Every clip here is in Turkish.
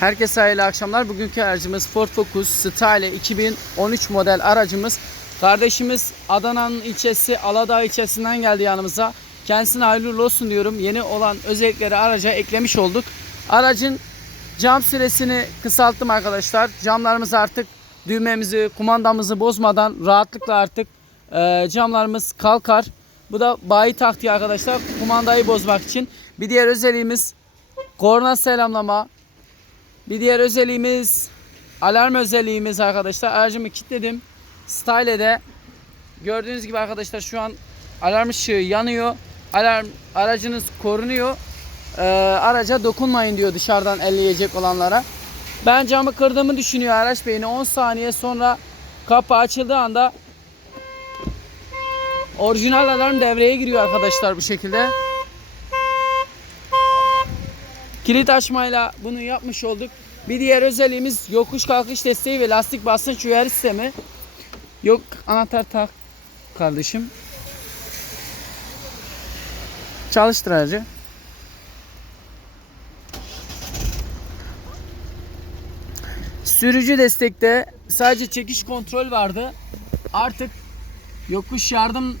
Herkese hayırlı akşamlar. Bugünkü aracımız Ford Focus Style 2013 model aracımız. Kardeşimiz Adana'nın ilçesi Aladağ ilçesinden geldi yanımıza. Kendisine hayırlı olsun diyorum. Yeni olan özellikleri araca eklemiş olduk. Aracın cam süresini kısalttım arkadaşlar. Camlarımız artık düğmemizi, kumandamızı bozmadan rahatlıkla artık e, camlarımız kalkar. Bu da bayi taktiği arkadaşlar. Kumandayı bozmak için. Bir diğer özelliğimiz korna selamlama, bir diğer özelliğimiz alarm özelliğimiz arkadaşlar. Aracımı kilitledim. Style'de gördüğünüz gibi arkadaşlar şu an alarm ışığı yanıyor. Alarm aracınız korunuyor. Ee, araca dokunmayın diyor dışarıdan elleyecek olanlara. Ben camı kırdığımı düşünüyor araç beyni. 10 saniye sonra kapı açıldığı anda orijinal alarm devreye giriyor arkadaşlar bu şekilde. Kilit açmayla bunu yapmış olduk. Bir diğer özelliğimiz yokuş kalkış desteği ve lastik basınç uyarı sistemi. Yok anahtar tak kardeşim. Çalıştır aracı. Sürücü destekte sadece çekiş kontrol vardı. Artık yokuş yardım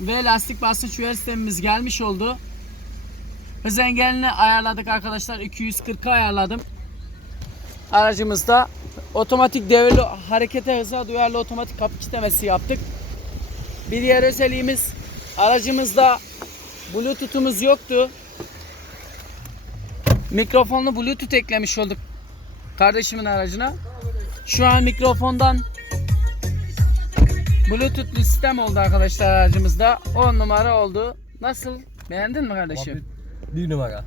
ve lastik basınç uyarı sistemimiz gelmiş oldu. Hız engelini ayarladık arkadaşlar. 240'a ayarladım. Aracımızda otomatik devirli harekete hıza duyarlı otomatik kapı kilitlemesi yaptık. Bir diğer özelliğimiz aracımızda Bluetooth'umuz yoktu. Mikrofonlu Bluetooth eklemiş olduk kardeşimin aracına. Şu an mikrofondan Bluetooth'lu sistem oldu arkadaşlar aracımızda. 10 numara oldu. Nasıl? Beğendin mi kardeşim? Bir numara.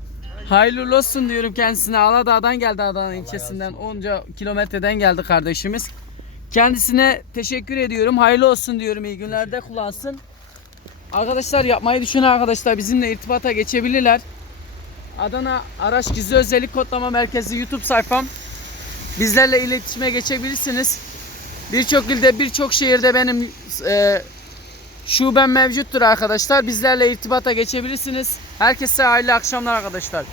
Hayırlı olsun diyorum kendisine. Aladağ'dan geldi Adana ilçesinden. Onca kilometreden geldi kardeşimiz. Kendisine teşekkür ediyorum. Hayırlı olsun diyorum. İyi günlerde kullansın. Arkadaşlar yapmayı düşünen arkadaşlar bizimle irtibata geçebilirler. Adana Araç Gizli Özellik Kodlama Merkezi YouTube sayfam. Bizlerle iletişime geçebilirsiniz. Birçok ilde, birçok şehirde benim e, şubem mevcuttur arkadaşlar. Bizlerle irtibata geçebilirsiniz. Herkese hayırlı akşamlar arkadaşlar.